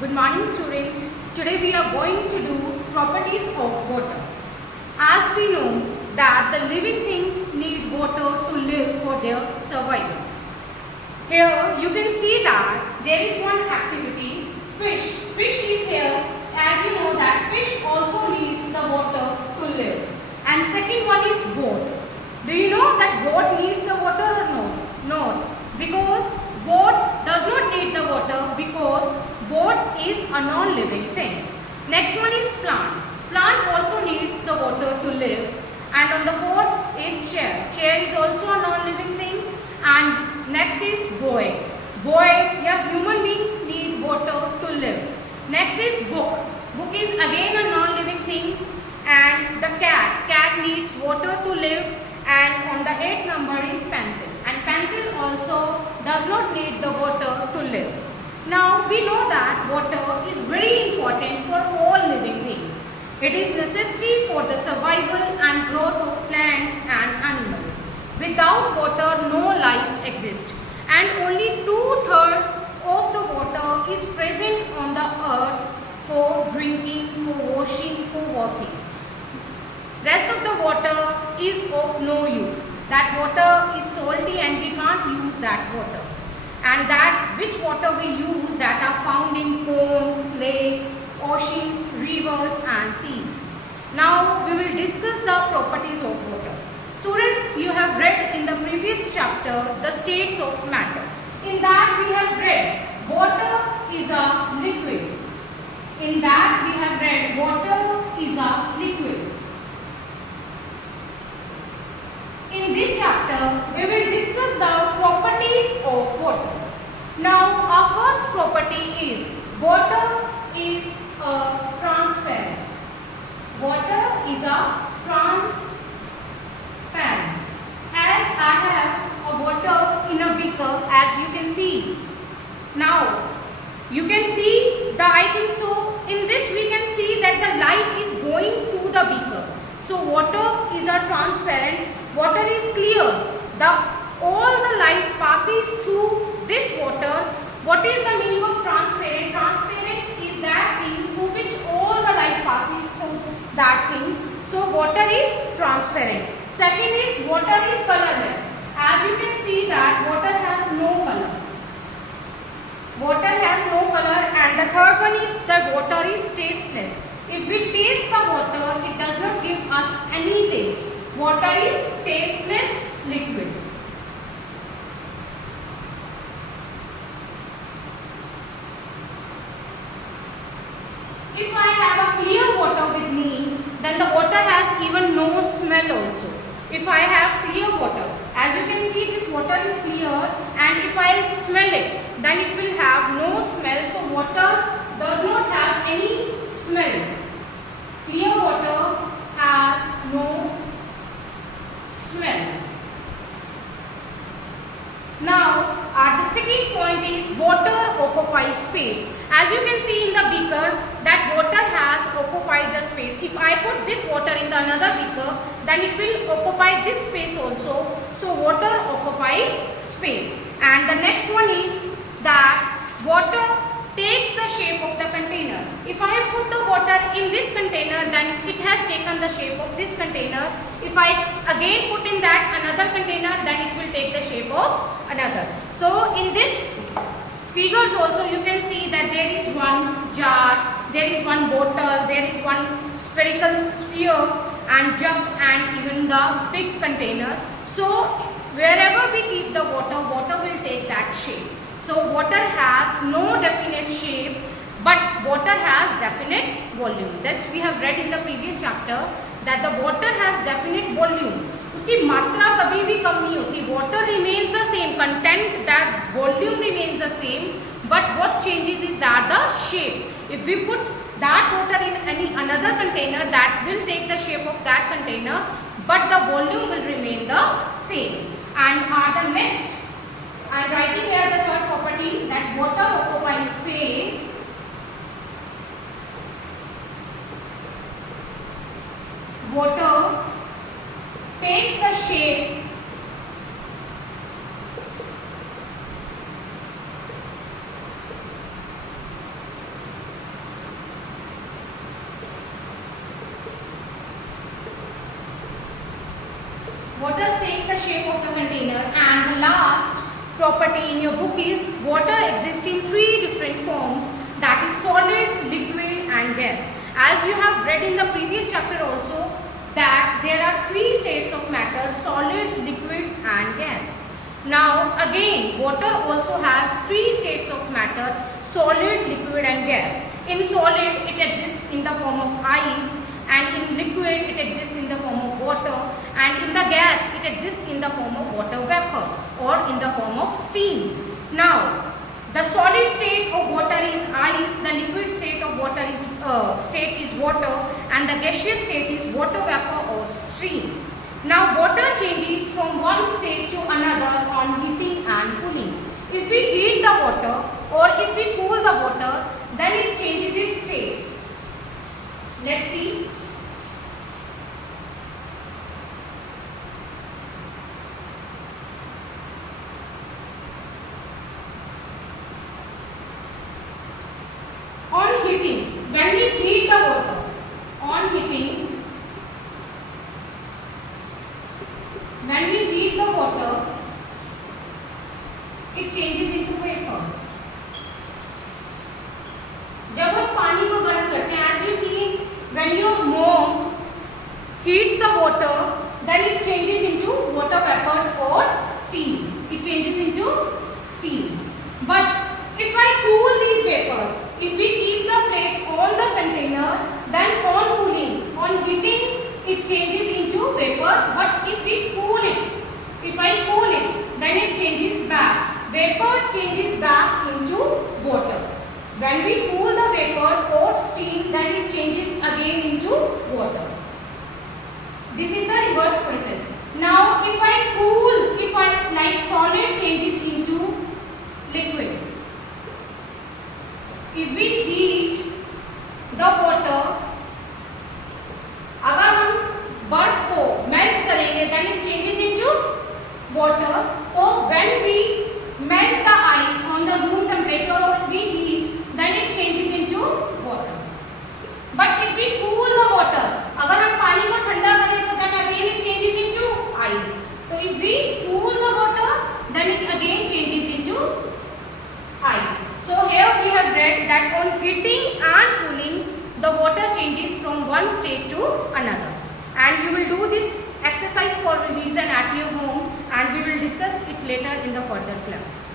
Good morning students. Today we are going to do properties of water. As we know that the living things need water to live for their survival. Here you can see that there is one activity, fish. Fish is here. As you know that fish also needs the water to live. And second one is boat. Do you know that boat needs the water or no? No. Because boat does not need the water because boat is a non-living thing. Next one is plant. Plant also needs the water to live. And on the fourth is chair. Chair is also a non-living thing. And next is boy. Boy, yeah, human beings need water to live. Next is book. Book is again a non-living thing. And the cat. Cat needs water to live. And on the 8th number is pencil. And pencil also does not need the water to live. Now we know that water is very important for all living beings. It is necessary for the survival and growth of plants and animals. Without water, no life exists. And only 2/3 of the water is present on the earth for drinking, for washing, for bathing. Rest of the water is of no use. That water is salty and we can't use that water. And that which water we use that are found in ponds, lakes, oceans, rivers and seas. Now we will discuss the properties of water. Students, you have read in the previous chapter the states of matter. In that we have read water is a liquid. In that we have read water is a liquid. In this chapter, we will discuss the properties of water. Now, our first property is water is a transparent. Water is a transparent. As I have a water in a beaker, as you can see. Now, you can see I think so, in this we can see that the light is going through the beaker. So, water is a transparent. Water is clear. All the light passes through this water. What is the meaning of transparent? Transparent is that thing through which all the light passes through that thing. So water is transparent. Second is water is colorless. As you can see that water has no color. Water has no color. And the third one is that water is tasteless. If we taste the water, it does not give us any taste. Water is tasteless liquid. If I have a clear water with me, then the water has even no smell also. If I have clear water, as you can see this water is clear, and if I smell it, then it will have no smell. So water does not have any smell. Clear water has no smell. Now, the second point is water occupies space. As you can see in the beaker, that water has occupied the space. If I put this water in the another beaker, then it will occupy this space also. So, water occupies space. And the next one is that water takes the shape of the container. If I put the water in this container, then it has taken the shape of this container. If I again put in that another container, then it will take the shape of another. So in this figures also you can see that there is one jar, there is one bottle, there is one spherical sphere and jug and even the big container. So wherever we keep the water, water will take that shape. So water has no definite shape, but water has definite volume. This we have read in the previous chapter that the water has definite volume. उसकी मात्रा कभी भी कम नहीं होती. Water remains the same. Content, that volume remains the same. But what changes is that the shape. If we put that water in any another container, that will take the shape of that container, but the volume will remain the same. And the next, I am writing here the third property, that water occupies space. Water takes the shape property in your book is water exists in three different forms, that is solid, liquid and gas. As you have read in the previous chapter also that there are three states of matter, solid, liquids and gas. Now again water also has three states of matter, solid, liquid and gas. In solid it exists in the form of ice, and in liquid it exists in the form of water, and in the gas it exists in the form of water vapor or in the form of steam. Now the solid state of water is ice, the liquid state of water is water, and the gaseous state is water vapor or steam. Now water changes from one state to another on heating and cooling. If we heat the water or if we cool the water, then it changes its state. Let's see. On heating, when we heat the water, on heating, when we heat the water, it changes into vapors. जब हम पानी को गर्म करते हैं, as you see, when your mom heats the water, then it changes into water vapors or steam. It changes into steam. But if I cool these vapors, if we keep the plate on the container, then on cooling, on heating, it changes into vapors. But if we cool it, if I cool it, then it changes back. Vapors changes back into water. When we cool the vapors or steam, then it changes again into water. This is the reverse process. Now if I cool, if I like solid changes into liquid. If we heat the water, अगर हम बर्फ को melt करेंगे, then it changes into water. So when we melt the ice on the room temperature or we heat, then it changes into water. But if we cool the water, अगर हम पानी को ठंडा करें तो then again it changes into ice. So if we cool the water, then it again changes into ice. So here we have read that on heating and cooling, the water changes from one state to another. And you will do this exercise for revision at your home, and we will discuss it later in the further class.